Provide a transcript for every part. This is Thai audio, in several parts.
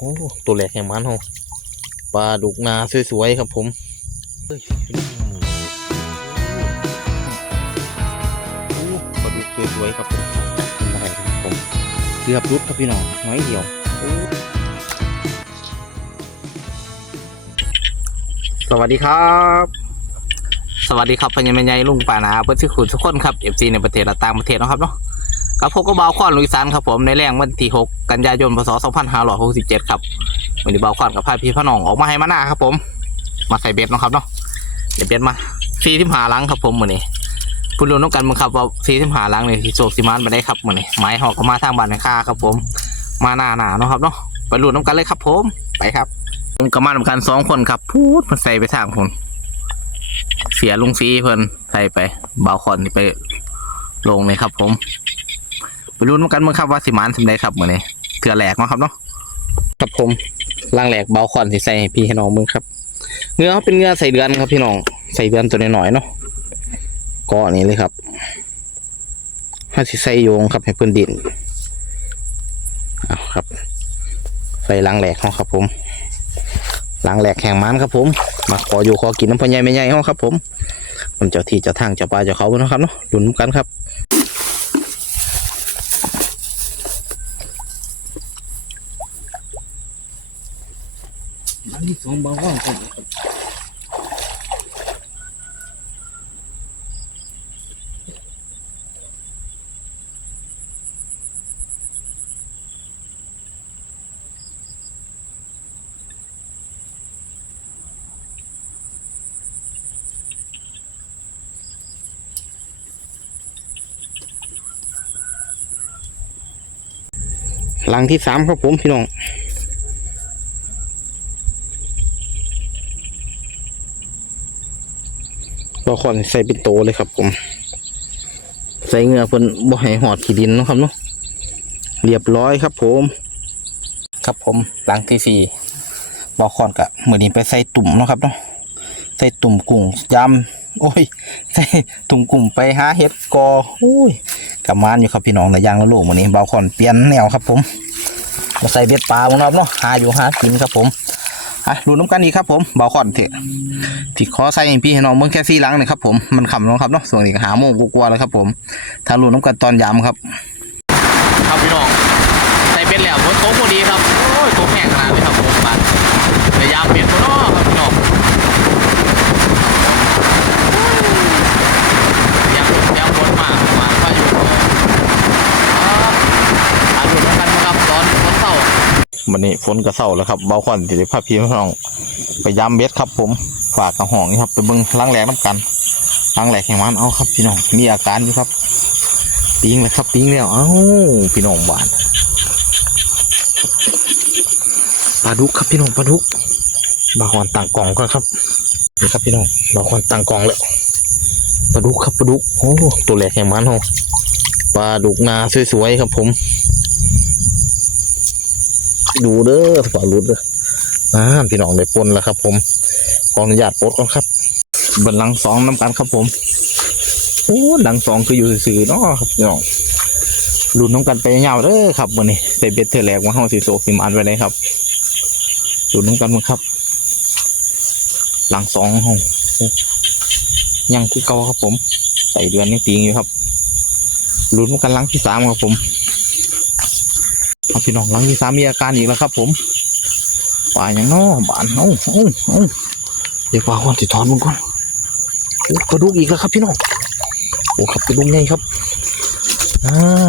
โอ้ตัวแหลกแห่งมันเฮาปลาดุกนาสวยๆครับผมเฮ้ยโอ้ปลาดุกสวยๆครับผมได้ครับผมเกือบรุดครับพี่น้องน้อยเดียวโอ้สวัสดีครับ สวัสดีครับพญามัญญลุงป่านาเพื่อนชื่อคุณทุกคนครับเอฟซีในประเทศและต่างประเทศเนาะครับเนาะ กับพบกับบ่าวขวานลุยสันครับผมในแรงวันที่ 6 กันยายนพศ2567 ครับวันนี้บ่าวขวานกับพายพี่พ่อน้องออกมาให้มาหน้าครับผม มาใส่เบ็ดนะครับเนาะเดี๋ยวเบ็ดมาซีทิมหาลังครับผมมือนี้พูดรวมน้องกันมึงครับว่าซีทิมหาลังเนี่ที่โศกสิมานไปได้ครับมือนี้ไม้หอกก็มาทางบ้านในค่าครับผม มาหน้าหนาเนาะครับเนาะไปลุ้นน้ำกันเลยครับผมไปครับผมก็มาทำกันสองคนครับ พูดมันใส่ไปทางผมเสียลุงซีเพิ่นใส่ไปบ่าวขวานไปลงเลยครับผม ไปรู้นกันมั้งครับว่าสิมานสำเร็จครับเหมือนนี้เกลือแหลกเนาะครับเนาะครับผมล่างแหลกเบาคอนสิใส่ให้พี่ให้น้องมึงครับเนื้อเขาเป็นเนื้อใส่เดือนครับพี่น้องใส่เดือนตัวน้อยๆเนาะก็อนนี้เลยครับถ้าสิใส่โยงครับให้พื่อนดินเอาครับใส่ล้างแหลกเขาครับผมล้างแหลกแข่งมันครับผม มาขออยู่ขอกินน้ำพญายไม่ใหญ่เขาครับผมมันเจ้าที่เจ้าทางเจ้าป่าเจ้าเขาเนาะครับเนาะดุนกันครับ นที่สองบาว่างครับหลังที่สามครับผมพี่น้อง บาคอนใส่เป็นโตเลยครับ ผม ใส่เหงือเพิ่นบ่ให้หอดขี้ดินเนาะครับเนาะเรียบร้อยครับ ผม ครับผมหลังที่สี่บาคอนกะมือนี้ไปใส่ตุ่มเนาะครับเนาะใส่ตุ่มกุ้งยำโอ้ย ใส่ตุ่มกุ้งไปหาเห็ดกอโอ้ยกลับมานอยู่ครับพี่น้องแต่ยางละลูกมือนี้บาคอนเปลี่ยนแนวครับ ผมมาใส่เบ็ดปลาของเราเนาะหาอยู่หากินครับผม อะดูน้ำกันอีกครับผมเบาคอนเถอะที่คอใส่เองพี่ให้น้องเบิ่งแค่ซี่หลังเนี่ยครับผมมันขำน้องครับเนาะส่วนนี้ก็หาโมงกลัวๆแล้วครับผมถ้ารูน้ำกันตอนยามครับ ครับพี่น้องใส่เป็นแล้วฝนตกพอดีครับโอ้ยตกแห้งขนาดนี้ครับผมบัดแต่ยามเปลี่ยนบ่เนาะครับพี่น้องยามยามฝนมามาพายุครับอาดูน้ำกันครับตอนฝนเศร้า วันนี้ฝนก็เศร้าแล้วครับเบาควันที่ได้พาพี่น้องไปยามเบ็ดครับผมฝากกระห้องนี่ครับไปเบิ่งล้างแหลกน้ำกันล้างแหลกแห่งมันเอาครับพี่น้องมีอาการอยู่ครับปิ้งเลยครับปิ้งแล้วเอ้าพี่น้องหวานปลาดุกครับพี่น้องปลาดุกบางคนต่างกล่องก่อนครับนี่ครับพี่น้องบางคนต่างกล่องแล้วปลาดุกครับปลาดุกโอ้ตัวแหลกแห่งมันเฮาปลาดุกนาสวยๆครับผม ดูเด้อฝาลุดเด้ออ่าพี่น้องได้ปนแล้วครับ ผมขออนุญาตปดก่อนครับบันลังสองน้ำกันครับผมโอ้ดังสองคืออยู่ซื่อเนาะครับพี่น้องลุ้นน้ำกันไปยาวเด้อครับวันนี้ใส่เบ็ดเธอแหลกมาห้องสีโศกสิมอันไว้เลยครับลุ้นน้ำกันมั้งครับ หลังสองห้องยังคือเก่าครับผม ใส่เดือนนี่ตีงอยู่ครับลุ้นน้ำกันหลังที่สามครับผม เอาพี่น้องหลังที่สามมีอาการอีกแล้วครับ ผมป่าอย่างน้อบานเอ้าเอ้าเอ้าเดี๋ยวป่าก่อนสิถอนมันก่อนโอ้กระดูกอีกแล้วครับ พี่น้องโอ้ครับกระดูกใหญ่ครับอ่า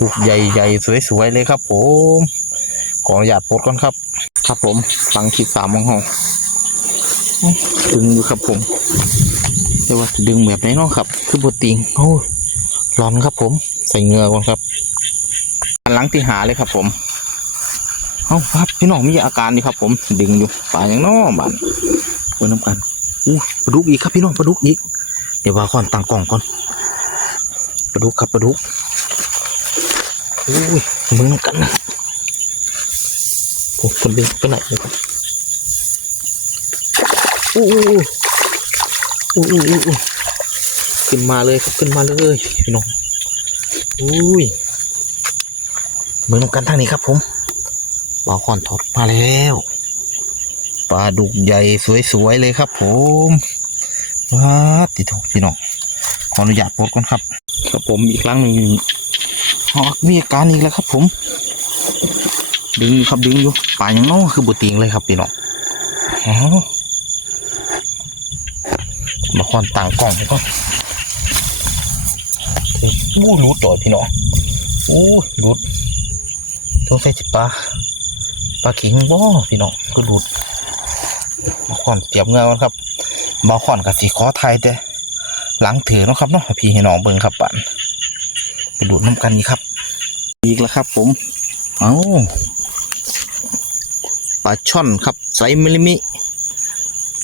ลูกใหญ่ๆสวยๆเลยครับ ผมขออนุญาตปลดก่อนครับ ครับผมหลังที่สามของห้องดึงอยู่ครับผมเรียกว่าจะดึงแบบไหนเนาะครับ คือบติงโอ้ร้อนครับผม ใส่เงือก่อนครับ หลังที่หาเลยครับ ผมเอาครับพี่น้องมีอาการดีครับ ผมดึงอยู่ป่าอย่างน้อบานเปิดน้ำกันอู้ปลาดุกอีกครับพี่น้องปลาดุกอีก เดี๋ยวว่าก่อนตั้งกล่องก่อนปลาดุกครับปลาดุกอุ้ยมึงน้ำกันนะโอ้คนดึงไปไหนเลยครับอู้อู้อู้อู้อู้อู้ขึ้นมาเลยครับขึ้นมาเลยพี่น้องอุ้ย มึงน้ำกันทางนี้ครับผมปลาคอนทอดมาแล้วปลาดุกใหญ่สวยๆเลยครับ ผมว้าติดถูกพี่น้องขออนุญาตปลดก่อนครับครับผมอีกครั้งหนึ่งอ๋อมีอาการอีกแล้วครับ ผม ดึงอยู่ครับดึงอยู่ปลายังน้อคือบุติงเลยครับพี่น้องอ๋อมาคอนต่างกล่องไปก่อนโอ้รูดตัวพี่น้องโอ้รูดต้อ งใส่จิปลาปลาขิงบ่พี่น้องก็รูดมาคอนเตรียมเงาก่อนครับบาคอนกับสีคอไทยเด้อหลังถือเนาะครับเนาะพี่ให้น้องเบิ่งครับปันไปดูดน้ำกันนี่ครับ อีกแล้วครับ ผม เอาปลาช่อนครับไซส์มิลลิมิ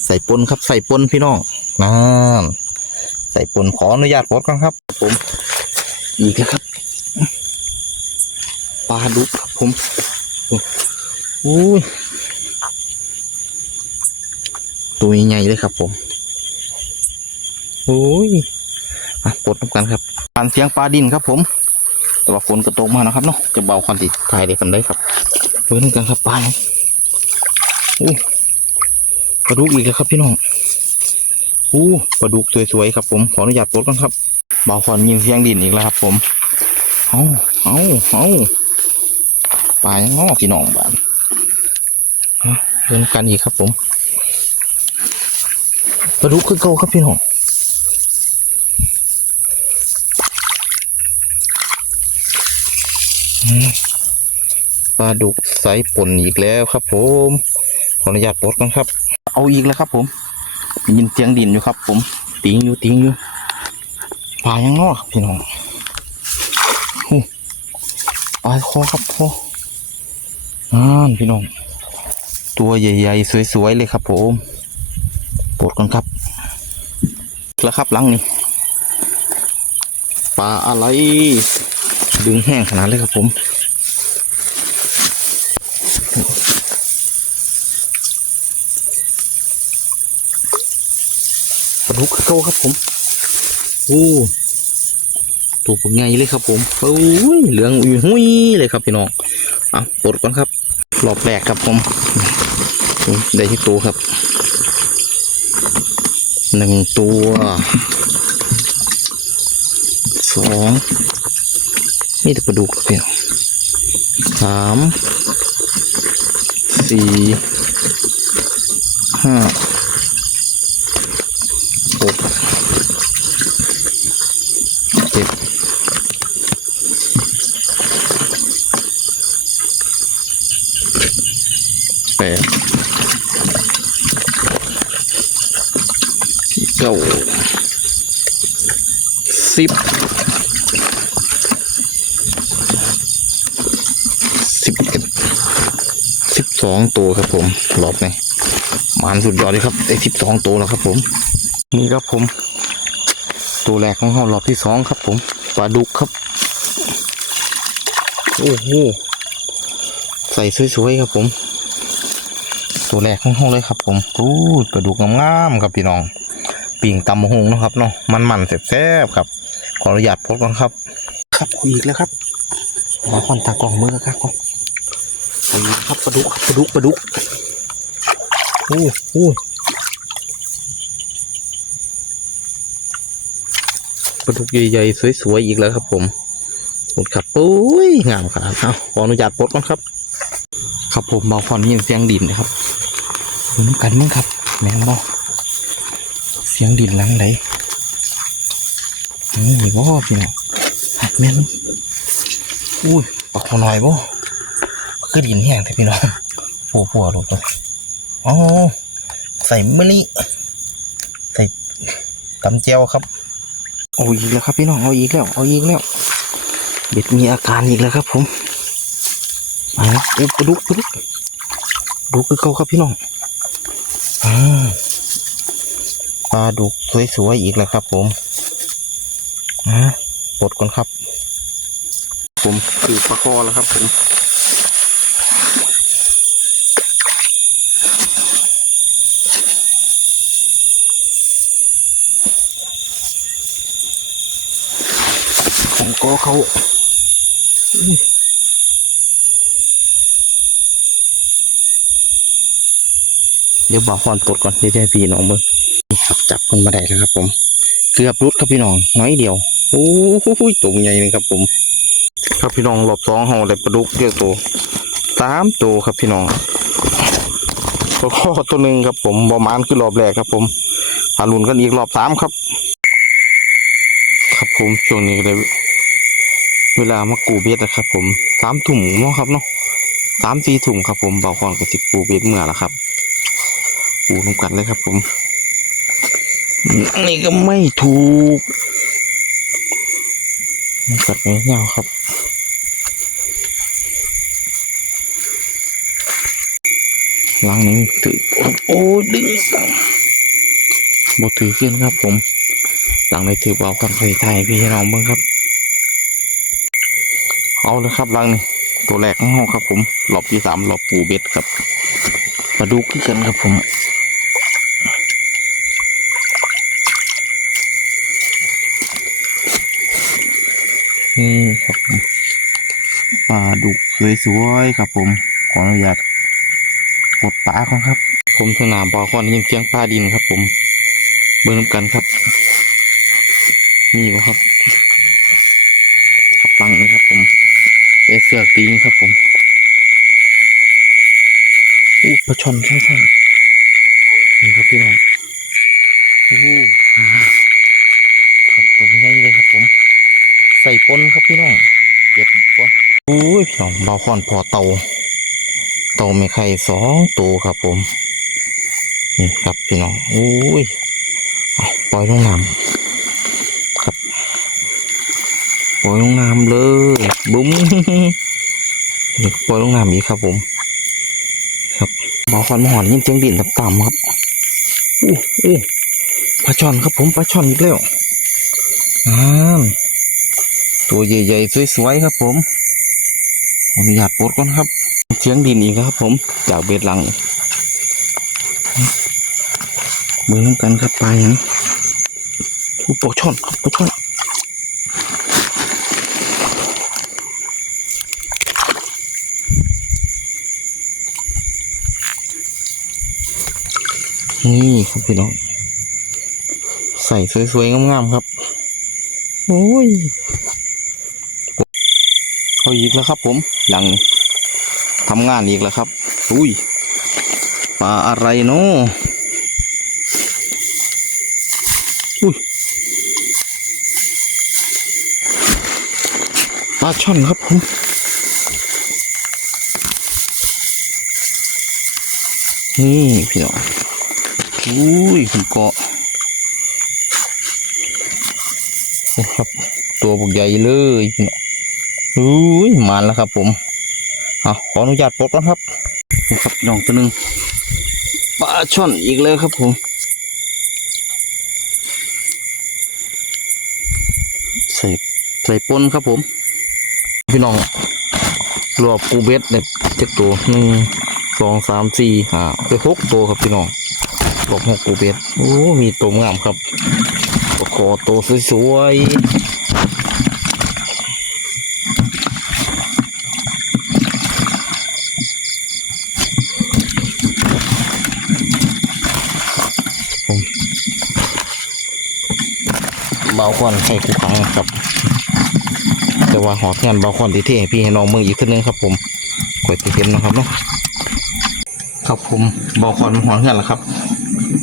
ใส่ปนครับ ใส่ปนพี่น้องนั่นใส่ปนขออนุญาตปลดก่อนครับ ผม อีกแล้วครับ ปลาดุกครับผมอุ้ยตัวใหญ่เลยครับผมโอ้ยอะปลดน้ำกันครับการเสียงปลาดินครับผม แต่ว่าฝนก็ตกมานะครับเนาะจะเบาความติดถ่ายได้กันได้ครับเพื่อนกันครับปลาอู้ปลาดุกอีกแล้วครับพี่น้องอู้ปลาดุกสวยๆครับผมขออนุญาตปลดก่อนครับเบาความยินเสียงดินอีกแล้วครับผม เอาเอาเอา ปลายังงอพี่น้องบ้านเอาเพื่อนกันอีกครับผมปลาดุกคือเก่าครับพี่น้องปลาดุกไซส์ป่นอีกแล้วครับ ผมขออนุญาตปลดกันครับ เอาอีกแล้วครับ ผมได้ยินเสียงดินอยู่ครับ ผมติงอยู่ติงอยู่ปลายังงอกพี่น้องอู้ปลาคอครับคอ อ่านพี่น้อง ตัวใหญ่ๆ สวยๆ เลยครับผมปลดกันครับ แล้วครับหลังนี้ปลาอะไร ดึงแห้งขนาดเลยครับผมปลาดุกเก่าครับผมโอ้ตัวเป็นไงเลยครับผมโอ้ยเหลืองอุ้ยหุยเลยครับพี่น้อง เอะปลดก่อนครับรอบแรกครับผมได้ที่ตัวครับหนึ่งตัวสองนี่แต่ปลาดุกครับพี่น้องสามสี่ห้า หกเจ็ดแปดเก้าสิบสิบเอ็ด สองตัวครับผมรอบนี้หมันสุดยอดเลยครับได้สิบสองตัวแล้วครับผม นี่ครับผม ตัวแรกของเรารอบที่สองครับผมปลาดุกครับ โอ้โหใส่สวยๆครับผม ตัวแรกของเราเลยครับ ผมอู้ปลาดุกงามๆครับพี่น้องปิ่งตำมะฮงนะครับเนาะมันๆแซ่บๆครับ ขออนุญาตพดก่อนครับ ครับอีกแล้วครับมาคอนตากล่องมือครับก่อน เอาอีกครับปลาดุกครับปลาดุกปลาดุกโอ้โหปลาดุกใหญ่ๆสวยๆอีกแล้วครับ ผมหมดครับโอ้ยงามขนาดเอาขออนุญาตปลดก่อนครับ ครับผมเบาคอนยินเสียงดินนะครับดูน้ำกันมั้งครับ แมงบอเสียงดินหลังไหนโอ้ยบ่พี่น้องหักแม่นอุ้ยปากคอหน่อยบ่ คือดินแห้งแต่พี่น้องปัวปัวลูกเลยอ๋อใส่มะลิใส่ตำเจียวครับเอาอีกแล้วครับพี่น้องเอาอีกแล้วเอาอีกแล้วเบ็ดมีอาการอีกแล้วครับ ผมมาแล้วโอ้ปลาดุกปลาดุกลาดุกคือเขาครับพี่น้องอ่าปลาดุกสวยๆอีกแล้วครับ ผมอ่าปลดก่อนครับ ผมคือปลาคอแล้วครับ ผม กอเขาเดี๋ยวบอกความปลดก่อนเดี๋ยวจะให้พี่น้องเบิ่งนี่ครับจับมันมาได้แล้วครับ ผม เกือบรุดครับพี่น้องน้อยเดียวโอ้โหตัวใหญ่เลยครับ ผม ครับพี่น้องรอบสองเฮาได้ปลาดุกเยอะตัวสามตัวครับพี่น้องตัวข้อตัวหนึ่งครับ ผมบอมานคือรอบแรกครับ ผมอารุนกันอีกรอบสามครับ ครับผมช่วงนี้ก็เลย เวลามากูเบ็ดนะครับ ผมสามถุ่มเนาะครับเนาะสามสี่ถุ่มครับ ผมเบาคอนกับสิบปูเบ็ดเมื่อละครับปูลงกันเลยครับ ผมนี่ก็ไม่ถูกกัดไม่เงาครับหลังนี้ถือโอ้ดึงตังบถือขึ้นครับ ผม หลังในถือเอากันเคยไทยพี่น้องเบิ้งครับ เอาเลยครับลังนี้ตัวแรกของห้องครับ ผมหลบที่สามหลบปูเบ็ดครับมาดูขึ้นกันครับผมนี่ครับปลาดุกสวยๆครับ ผมขออนุญาตกดปลาก่อนครับ ผมสนามปลคอนยิงเสียงปลาดินครับ ผมเบิ่งกันครับ มีอยู่ครับขับปังนี่ครับผม เอเสือกตีนครับผมอู้ปลาช่อนใช่ใช่นี่ครับพี่น้องอู้ครับตัวใหญ่เลยครับผม ใส่ปนครับพี่น้องเจ็ดปนอู้ยพี่น้องเบาคอนพอเตาโตาไม่ไข่สองตัวครับผมนี่ครับพี่น้องโอ้ยปล่อยลงน้ำครับ ปล่อยลงน้ำเลยบุ้มนี่ปล่อยลงน้ำอีกครับผม ครับบอควันมาหอนยินเสียงดินต่ำๆครับอู้อู้ปลาช่อนครับผมปลาช่อนอีกแล้วอ่าตัวใหญ่ๆสวยๆครับผมขออนุญาตปลดก่อนครับ เสียงดินอีกแล้วครับ ผมจากเบ็ดหลังมือน้ำกันครับปลาอย่างอุปช่อนครับปลาช่อนนี่ ครับพี่น้อง ใส่สวยๆงามๆครับ โอ้ยเขาอีกแล้วครับ ผม หลังทำงานอีกแล้วครับ อุ้ยปลาอะไรเนาะอุ้ยปลาช่อนครับผมนี่พี่น้อง อุ้ยผมเกาะครับ ตัวบุกใหญ่เลยพี่น้องอุ้ยมาแล้วครับ ผมอะขออนุญาตปลดก่อนครับครับน้องตัวหนึ่งปลาช่อนอีกแล้วครับผมใส่ใส่ปนครับผม พี่น้องรวบปูเบ็ดเนี่ยเจ็ดตัวหนึ่งสองสามสี่ห้าไปหกตัวครับพี่น้อง รวบหกปูเบ็ดโอ้ มีตัวงามครับขอตัวสวยๆเบาควันให้กูขังครับ แต่ว่าหอแทนเบาควันที่เท่พี่ให้น้องเมืองอีกทีนึงครับ ผมกดที่เห็นนะครับเนาะครับผมเบาควันหอนกันแล้วครับ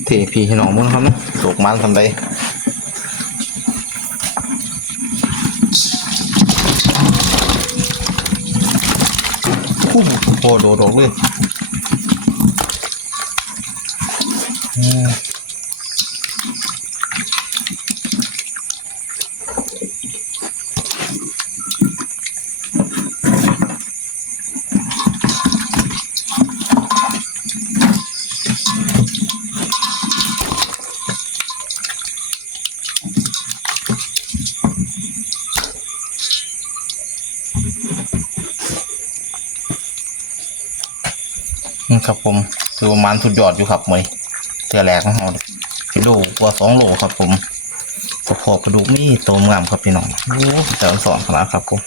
เท่พี่ให้น้องมืองครับเนะโศกมันทำไดโอ้โหโดดออกเลย ครับผมถือว่ามันสุดยอดอยู่ครับมวยเสือแหลกของเรากิโลกว่าสองโลครับผมกระเพาะกระดูกนี่โตงามครับพี่น้องโอ้เจ้าสอนขนาดครับผม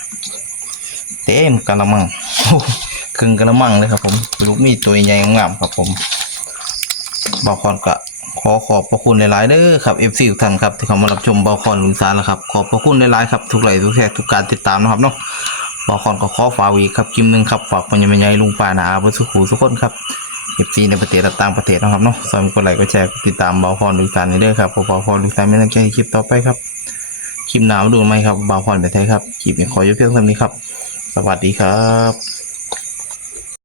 เต็มกะละมังครึ่งกะละมังเลยครับ ผมกระดูกนี่ตัวใหญ่งามครับผมบาคอนก็ขอขอบพระคุณหลายๆเด้อครับ FC ทุกท่านครับที่เข้ามารับชมบาคอนลุงสารแล้วครับขอบพระคุณหลายๆครับทุกไลค์ทุกแชร์ทุกการติดตามนะครับเนาะ บาวคอนก็ขอฝากอีกครับคลิปหนึ่งครับฝากปัญญาบรรยายลุงป้านาอาบสุขูสุขคนครับเอฟซีในประเทศและต่างประเทศนะครับเนาะสามกดไลค์กดแชร์กดติดตามบาวคอนดูสารในเด้อครับขอบาวคอนดูสารไม่ต้องแก้คลิปต่อไปครับคลิปหนาวดูไหมครับบาวคอนไปไทยครับคลิปนี้ขอยุเพียงเท่านี้ครับ สวัสดีครับ